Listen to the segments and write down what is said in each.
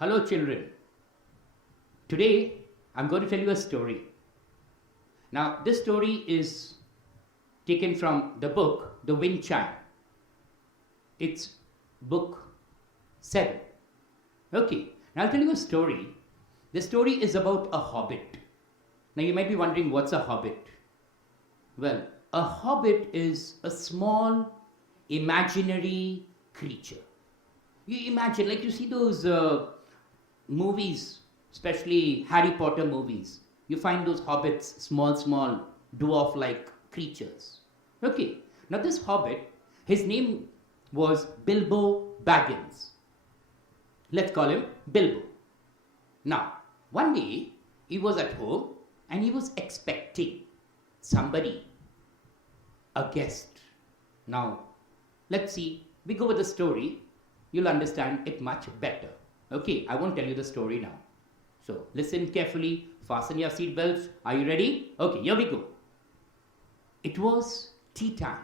Hello children. Today I'm going to tell you a story. Now this story is taken from the book The Wind Chime. It's book 7. Okay, now I'll tell you a story. The story is about a hobbit. Now you might be wondering, what's a hobbit? Well, a hobbit is a small imaginary creature. You imagine, like you see those movies, especially Harry Potter movies. You find those hobbits, small dwarf-like creatures. Okay, now this hobbit, his name was Bilbo Baggins. Let's call him Bilbo. Now, one day he was at home and he was expecting somebody, a guest. Now, let's see, we go with the story, you'll understand it much better. Okay, I won't tell you the story now. So, listen carefully, fasten your seat belts. Are you ready? Okay, here we go. It was tea time.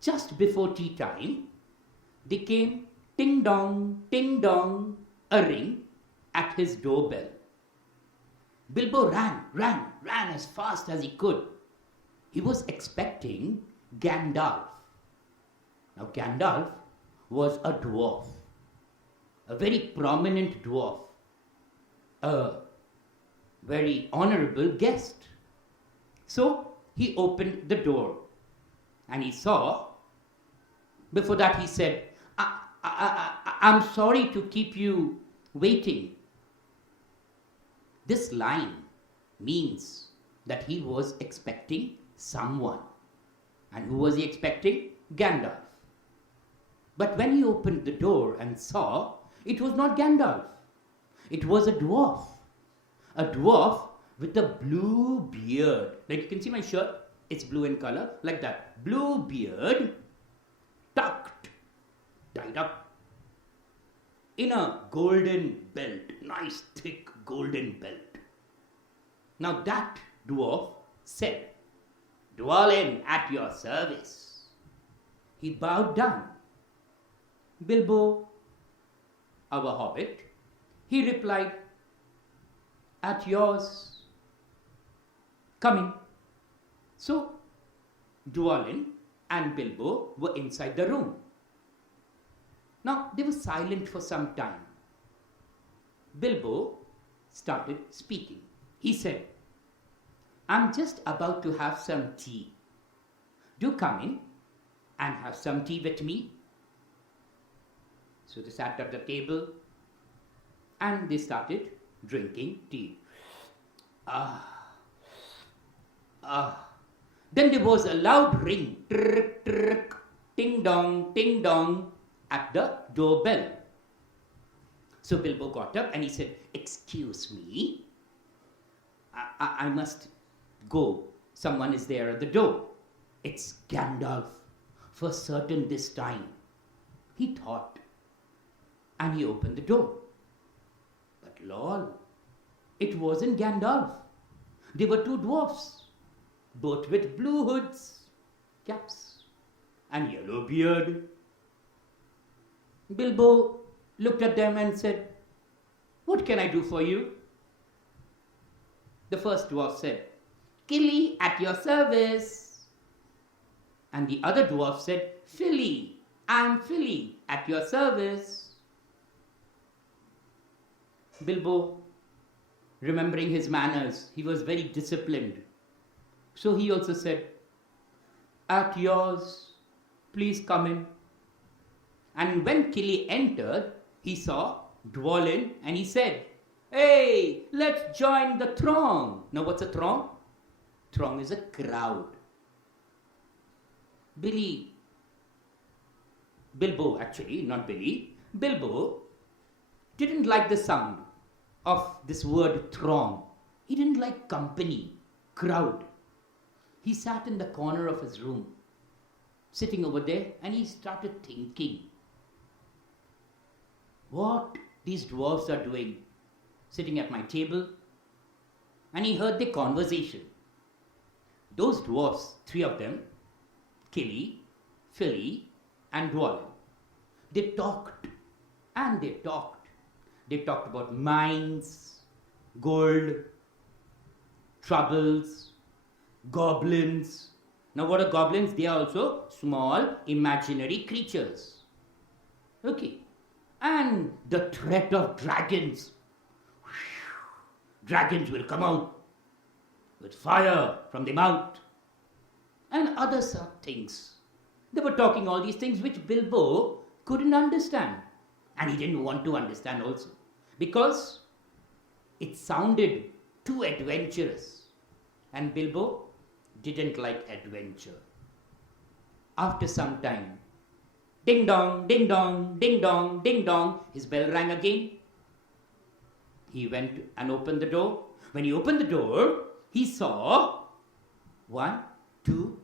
Just before tea time, there came ting dong, a ring at his doorbell. Bilbo ran as fast as he could. He was expecting Gandalf. Now Gandalf was a dwarf, a very prominent dwarf, a very honorable guest. So he opened the door and he saw, before that he said, I'm sorry to keep you waiting. This line means that he was expecting someone. And who was he expecting? Gandalf. But when he opened the door and saw, it was not Gandalf. It was a dwarf. A dwarf with a blue beard. Like you can see my shirt, it's blue in color, like that. Blue beard, tucked, tied up in a golden belt, nice thick golden belt. Now that dwarf said, "Dwalin, at your service." He bowed down. Bilbo, our hobbit, he replied, "At yours, coming." So Dwalin and Bilbo were inside the room. Now they were silent for some time. Bilbo started speaking. He said, "I'm just about to have some tea. Do come in and have some tea with me." So they sat at the table and they started drinking tea. Then there was a loud ring, ting dong, at the doorbell. So Bilbo got up and he said, "Excuse me, I must go. Someone is there at the door. It's Gandalf, for certain this time," he thought. And he opened the door. But lol, it wasn't Gandalf. They were two dwarfs, both with blue hoods, caps, and yellow beard. Bilbo looked at them and said, "What can I do for you?" The first dwarf said, "Killy, at your service." And the other dwarf said, "Filly, I'm Filly, at your service." Bilbo, remembering his manners, he was very disciplined. So he also said, "At yours, please come in." And when Killy entered, he saw Dwalin and he said, "Hey, let's join the throng." Now what's a throng? Throng is a crowd. Bilbo didn't like the sound of this word throng. He didn't like company, crowd. He sat in the corner of his room, sitting over there, and he started thinking what these dwarves are doing, sitting at my table. And he heard the conversation. Those dwarfs, 3 of them, Killy, Filly, and Dwalin, they talked and they talked. They talked about mines, gold, troubles, goblins. Now what are goblins? They are also small imaginary creatures. Okay. And the threat of dragons. Dragons will come out with fire from the mouth. And other things. They were talking all these things which Bilbo couldn't understand. And he didn't want to understand also. Because it sounded too adventurous. And Bilbo didn't like adventure. After some time, ding dong, ding dong, ding dong, ding dong, his bell rang again. He went and opened the door. When he opened the door, he saw 1, 2,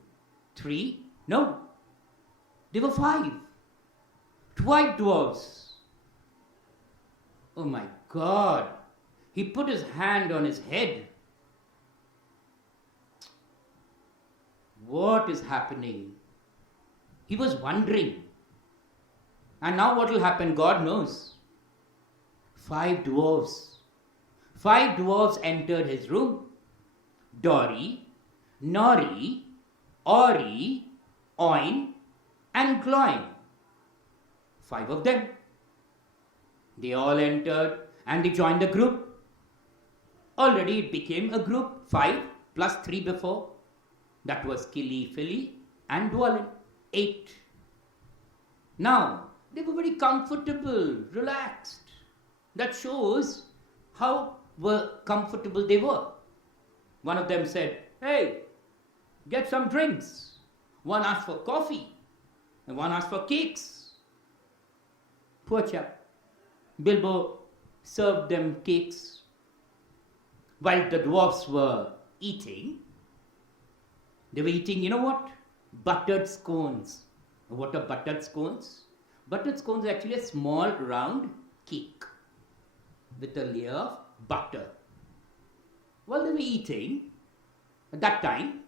3, no, there were 5 white dwarfs. Oh my God. He put his hand on his head. What is happening? He was wondering. And now what will happen, God knows. 5 dwarfs. 5 dwarfs entered his room. Dori, Nori, Ori, Oin, and Gloin. 5 of them. They all entered and they joined the group. Already it became a group, 5 plus 3 before. That was Killy, Philly, and Dwalin, 8. Now, they were very comfortable, relaxed. That shows how comfortable they were. One of them said, "Hey, get some drinks." One asked for coffee, and one asked for cakes. Poor chap. Bilbo served them cakes. While the dwarfs were eating, they were eating, you know what? Buttered scones. What are buttered scones? Buttered scones are actually a small round cake with a layer of butter. While they were eating, at that time,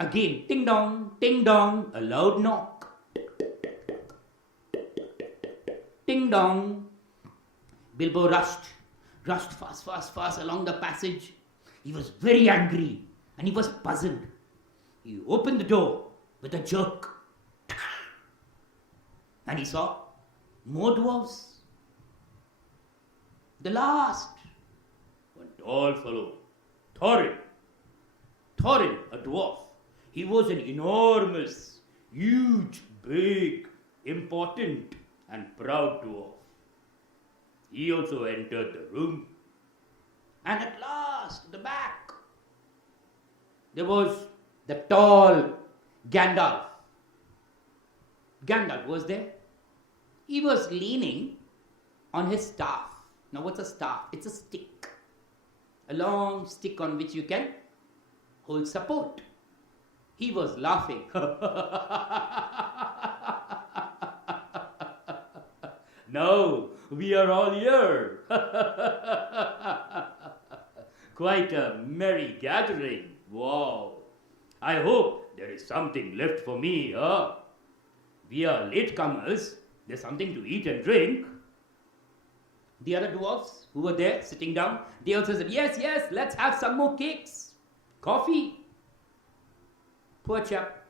again, ting dong, a loud knock. Ting dong. Bilbo rushed fast along the passage. He was very angry and he was puzzled. He opened the door with a jerk and he saw more dwarfs. The last, one tall fellow, Thorin, a dwarf. He was an enormous, huge, big, important and proud dwarf. He also entered the room. And at last, at the back, there was the tall Gandalf. Gandalf was there. He was leaning on his staff. Now what's a staff? It's a stick. A long stick on which you can hold support. He was laughing. Now we are all here. Quite a merry gathering. Wow. I hope there is something left for me. We are latecomers. There's something to eat and drink. The other dwarfs who were there sitting down, they also said, yes, let's have some more cakes. Coffee. Poor chap.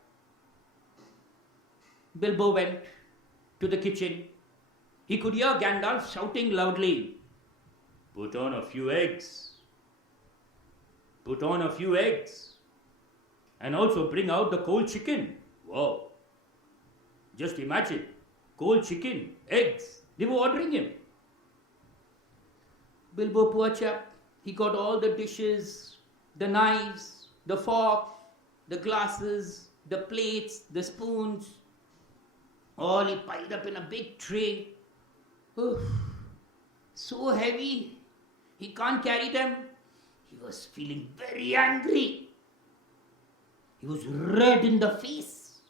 Bilbo went to the kitchen. He could hear Gandalf shouting loudly, "Put on a few eggs. Put on a few eggs. And also bring out the cold chicken." Wow. Just imagine, cold chicken, eggs. They were ordering him. Bilbo, poor chap, he got all the dishes, the knives, the fork, the glasses, the plates, the spoons, all he piled up in a big tray. Oof, so heavy, he can't carry them. He was feeling very angry. He was red in the face.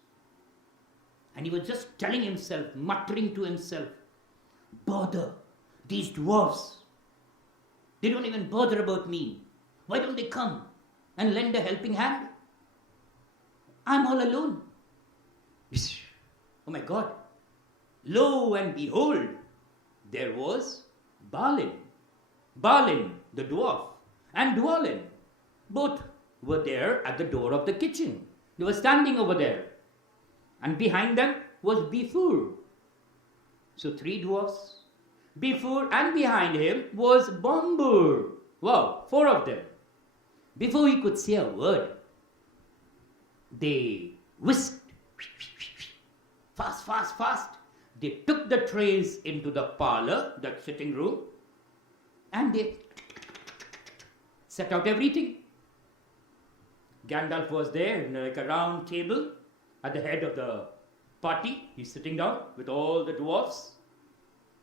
And he was just telling himself, muttering to himself, bother, these dwarfs. They don't even bother about me. Why don't they come and lend a helping hand? I'm all alone. Oh my God. Lo and behold, there was Balin. Balin, the dwarf, and Dwalin, both were there at the door of the kitchen. They were standing over there. And behind them was Bifur. So 3 dwarfs. Bifur, and behind him was Bombur. Wow, 4 of them. Before he could say a word, they whisked. Fast, fast, fast. They took the trays into the parlor, that sitting room, and they set out everything. Gandalf was there in like a round table at the head of the party. He's sitting down with all the dwarfs.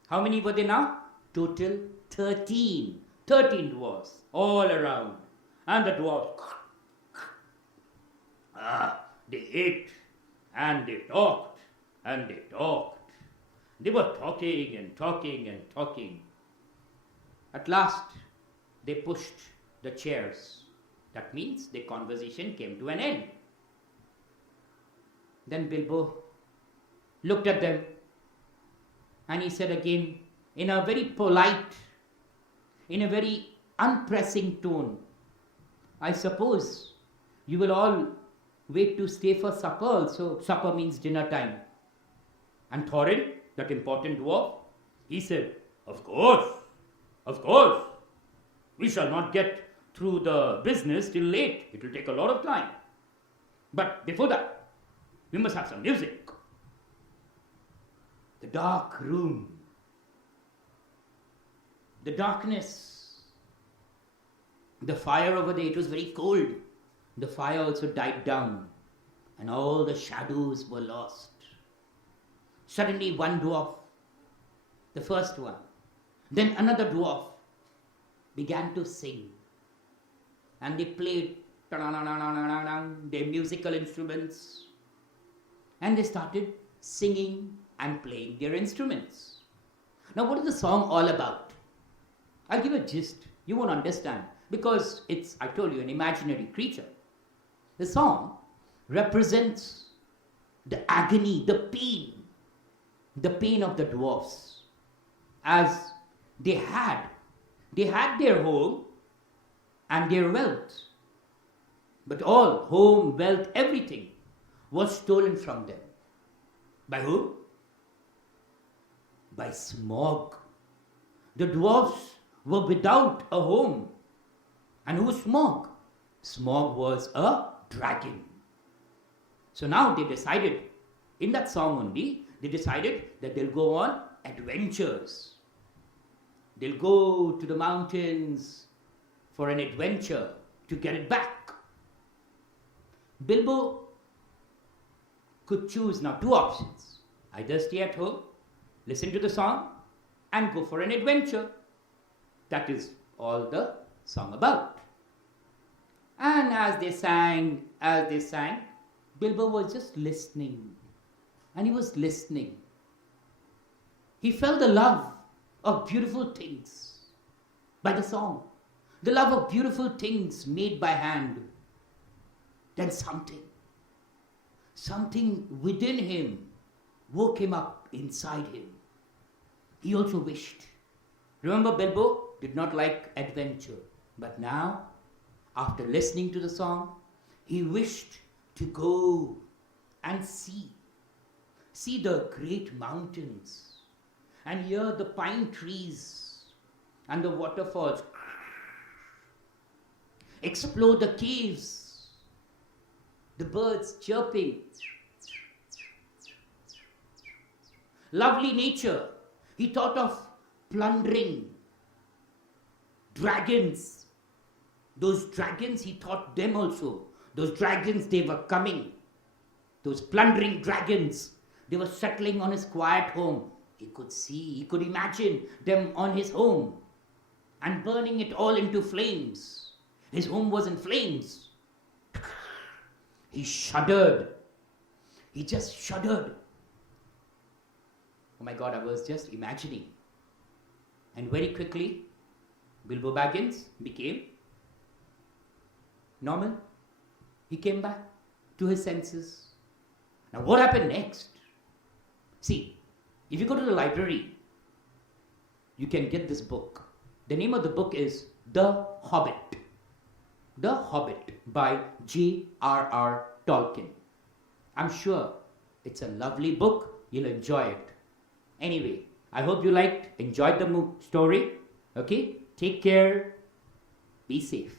How many were there now? Total 13. 13 dwarfs all around. And the dwarfs, they ate and they talked and they talked. They were talking and talking and talking. At last, they pushed the chairs. That means the conversation came to an end. Then Bilbo looked at them and he said again, in a very polite, in a very unpressing tone, I suppose you will all wait to stay for supper also. Supper means dinner time. And Thorin, that important dwarf, he said, of course. We shall not get through the business till late. It will take a lot of time. But before that, we must have some music. The dark room, the darkness, the fire over there, it was very cold. The fire also died down and all the shadows were lost. Suddenly one dwarf, the first one, then another dwarf began to sing. And they played their musical instruments. And they started singing and playing their instruments. Now what is the song all about? I'll give a gist. You won't understand because it's, I told you, an imaginary creature. The song represents the agony, the pain of the dwarfs as they had their home and their wealth. But all home, wealth, everything was stolen from them. By who? By Smaug. The dwarfs were without a home. And who was Smaug? Smaug was a dragon. So now they decided, in that song only, they decided that they'll go on adventures. They'll go to the mountains for an adventure to get it back. Bilbo could choose now 2 options. Either stay at home, listen to the song, and go for an adventure. That is all the song about. And as they sang, Bilbo was just listening. And he was listening. He felt the love of beautiful things by the song. The love of beautiful things made by hand. Then something within him woke him up inside him. He also wished. Remember, Bilbo did not like adventure. But now, after listening to the song, he wished to go and see the great mountains and hear the pine trees and the waterfalls, explore the caves, the birds chirping, lovely nature. He thought of plundering dragons. Those dragons, he thought them also. Those dragons, they were coming. Those plundering dragons, they were settling on his quiet home. He could see, he could imagine them on his home and burning it all into flames. His home was in flames. He shuddered. He just shuddered. Oh my God, I was just imagining. And very quickly, Bilbo Baggins became normal. He came back to his senses. Now what happened next? See, if you go to the library, you can get this book. The name of the book is The Hobbit. The Hobbit by J.R.R. Tolkien. I'm sure it's a lovely book. You'll enjoy it. Anyway, I hope you enjoyed the story. Okay? Take care. Be safe.